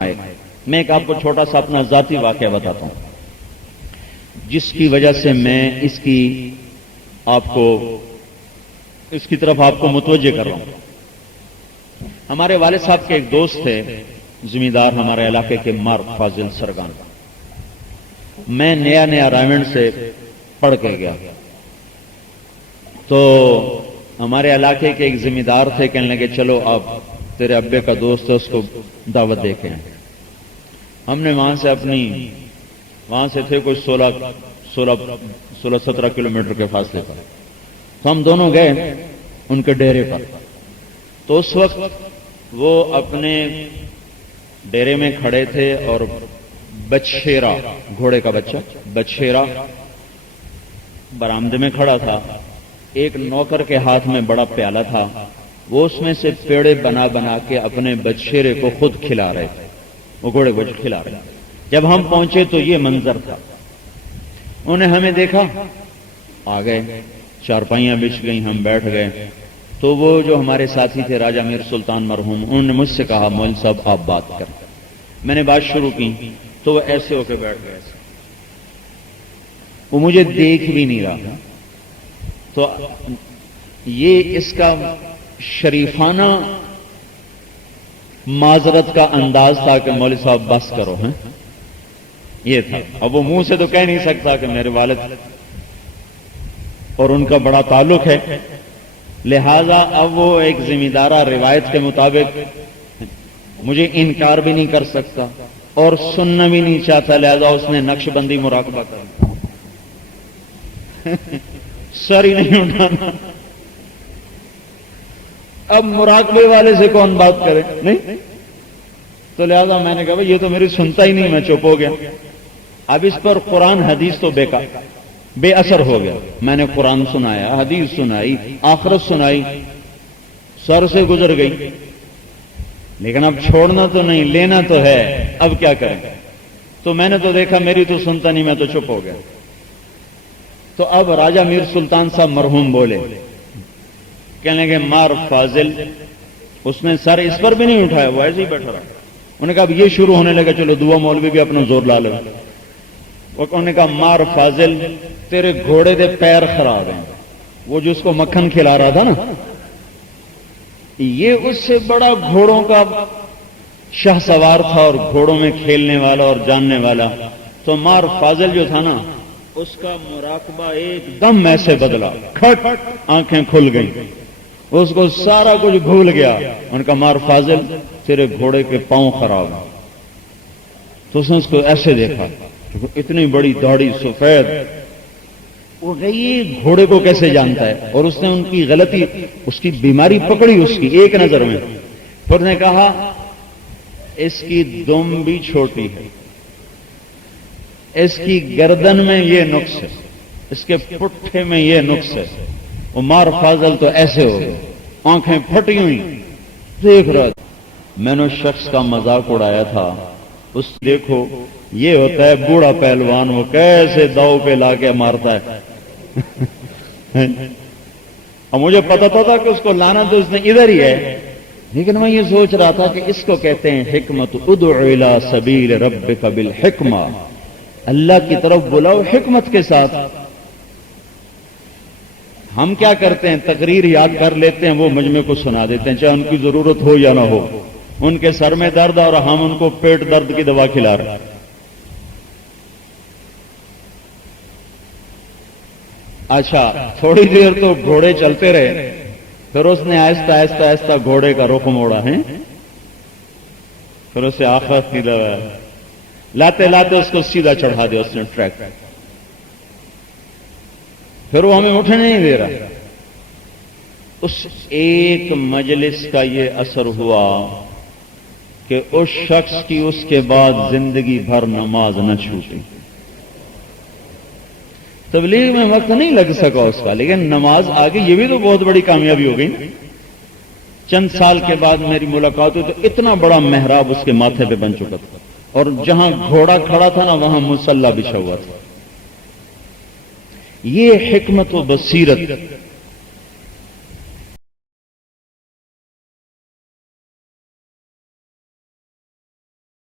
میں ایک آپ کو چھوٹا سا اپنا ذاتی واقعہ بتاتا ہوں جس کی وجہ سے میں اس کی طرف آپ کو متوجہ کر رہا ہوں۔ ہمارے والد صاحب کے ایک دوست تھے زمیندار ہمارے علاقے کے مار فاضل سرگان۔ میں نیا رائمنڈ سے پڑھ کے گیا تو ہمارے علاقے کے ایک زمیندار تھے، کہنے لگے چلو آپ تیرے ابے کا دوست ہے اس کو دعوت دے کے ہیں۔ ہم نے وہاں سے تھے کوئی 16-17 کلومیٹر کے فاصلے پر، تو ہم دونوں گئے ان کے ڈیرے پر۔ تو اس وقت وہ اپنے ڈیرے میں کھڑے تھے اور بچھیرا، گھوڑے کا بچہ بچھیرا برآمدے میں کھڑا تھا۔ ایک نوکر کے ہاتھ میں بڑا پیالہ تھا، وہ اس میں سے پیڑے بنا کے اپنے بچھیرے کو خود کھلا رہے تھے، وہ گھوڑے کو کھلا رہے تھے۔ جب ہم پہنچے تو یہ منظر تھا، انہوں نے ہمیں دیکھا، آ گئے، چارپائیاں بچھ گئیں، ہم بیٹھ گئے۔ تو وہ جو ہمارے ساتھی تھے راجہ میر سلطان مرحوم، انہوں نے مجھ سے کہا مول صاحب آپ بات کریں۔ میں نے بات شروع کی تو وہ ایسے ہو کے بیٹھ گئے، وہ مجھے دیکھ بھی نہیں رہا۔ تو یہ اس کا شریفانہ معذرت کا انداز تھا کہ مولوی صاحب بس کرو، ہیں یہ تھا۔ اب وہ منہ سے تو کہہ نہیں سکتا کہ میرے والد اور ان کا بڑا تعلق ہے، لہذا اب وہ ایک زمیندارہ روایت کے مطابق مجھے انکار بھی نہیں کر سکتا اور سننا بھی نہیں چاہتا، لہذا اس نے نقش بندی مراقبہ کر سر ہی نہیں اٹھانا۔ اب مراقبے والے سے کون بات کرے، نہیں؟ تو لہذا میں نے کہا بھائی یہ تو میری سنتا ہی نہیں، میں چپ ہو گیا۔ اب اس پر قرآن حدیث تو بے اثر ہو گیا۔ میں نے قرآن سنایا، حدیث سنائی، آخرت سنائی، سر سے گزر گئی، لیکن اب چھوڑنا تو نہیں، لینا تو ہے، اب کیا کریں؟ تو میں نے تو دیکھا میری تو سنتا نہیں، میں تو چپ ہو گیا۔ تو اب راجہ میر سلطان صاحب مرحوم بولے، کہنے لگے مار فاضل، اس نے سر اس پر بھی نہیں اٹھایا، وہ ایسے ہی بیٹھا رہا۔ انہوں نے کہا اب یہ شروع ہونے لگا، چلو دعا مولوی بھی اپنا زور لا لے۔ انہوں نے کہا مار فاضل تیرے گھوڑے دے پیر خراب ہیں، وہ جو اس کو مکھن کھلا رہا تھا نا، یہ اس سے بڑا گھوڑوں کا شاہ سوار تھا اور گھوڑوں میں کھیلنے والا اور جاننے والا۔ تو مار فاضل جو تھا نا، اس کا مراقبہ ایک دم ایسے بدلا، کھٹ آنکھیں کھل گئیں، اس کو سارا کچھ بھول گیا۔ ان کا مار فاضل تیرے گھوڑے کے پاؤں خراب ہیں۔ تو اس نے اس کو ایسے دیکھا، اتنی بڑی داڑھی سفید، وہ یہ گھوڑے کو کیسے جانتا ہے؟ اور اس نے ان کی غلطی، اس کی بیماری پکڑی اس کی ایک نظر میں۔ پھر نے کہا اس کی دم بھی چھوٹی ہے، اس کی گردن میں یہ نقص ہے، اس کے پٹھے میں یہ نقص ہے۔ وہ مار فاضل تو ایسے ہو گئے، آنکھیں پھٹی ہوئی دیکھ رہا تھا۔ میں نے اس شخص کا مذاق اڑایا تھا، اس دیکھو یہ ہوتا ہے بوڑھا پہلوان، وہ کیسے داؤ پہ لا کے مارتا ہے۔ اور مجھے پتا تھا کہ اس کو لانا تو اس نے ادھر ہی ہے، لیکن میں یہ سوچ رہا تھا کہ اس کو کہتے ہیں حکمت، ادع الی سبیل ربک بالحکمہ، اللہ کی طرف بلاؤ حکمت کے ساتھ۔ ہم کیا کرتے ہیں، تقریر یاد کر لیتے ہیں، وہ مجمع کو سنا دیتے ہیں، چاہے ان کی ضرورت ہو یا نہ ہو۔ ان کے سر میں درد اور ہم ان کو پیٹ درد کی دوا کھلا رہے ہیں۔ اچھا تھوڑی دیر تو گھوڑے چلتے رہے، پھر اس نے آہستہ آہستہ گھوڑے کا رخ موڑا ہے، پھر اسے آخرت کی دوا لاتے اس کو سیدھا چڑھا دیا اس نے ٹریک، پھر وہ ہمیں اٹھنے نہیں دے رہا۔ اس ایک مجلس کا یہ اثر ہوا کہ اس شخص کی اس کے بعد زندگی بھر نماز نہ چھوٹی۔ تبلیغ میں وقت نہیں لگ سکا اس کا، لیکن نماز آگے، یہ بھی تو بہت بڑی کامیابی ہو گئی۔ چند سال کے بعد میری ملاقات ہوئی تو اتنا بڑا محراب اس کے ماتھے پہ بن چکا تھا، اور جہاں گھوڑا کھڑا تھا نا وہاں مصلی بچھا ہوا تھا۔ یہ حکمت و بصیرت